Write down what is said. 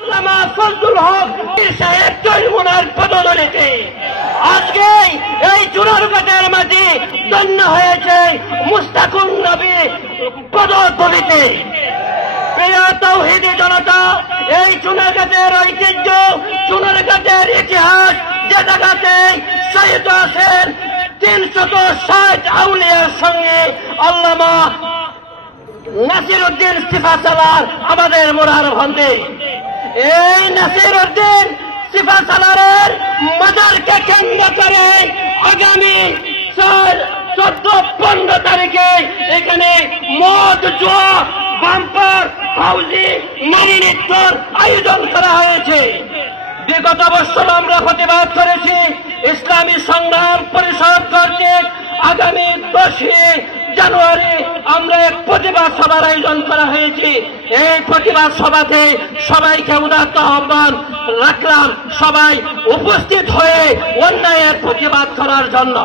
আল্লামা ফজলুল হক সাহেব জয়মুনার পদদলিতে আজকে এই চুনারুঘাটের মাঝে ধন্য হয়েছে মুস্তাকুন নবী পদদলিতে। প্রিয় তাওহীদি জনতা, এই চুনারঘাটের ঐতিহ্য, চুনারঘাটের ইতিহাস, যে জায়গাতে শহীদ আছেন 360 আউলিয়ার সঙ্গে আল্লামা নাসিরউদ্দিন সিফাসালার আমাদের মোরার ভন্দে। এই নাসিরউদ্দিন সিফাসালারের মাজারকে কেন্দ্র করে আগামী 14-15 তারিখে এখানে মদ, জুয়া, বাম্পার, হাউজি, নারী নৃত্যর আয়োজন করা হয়েছে। বিগত বছর আমরা প্রতিবাদ করেছি। ইসলামী সংগ্রাম পরিষদ কর্তৃক আগামী 10 জানুয়ারি আমরা এক প্রতিবাদ সভার আয়োজন করা হয়েছে। এই প্রতিবাদ সভাতে সবাইকে উদাত্ত আহ্বান রাখলাম, সবাই উপস্থিত হয়ে অন্যায়ের প্রতিবাদ করার জন্য।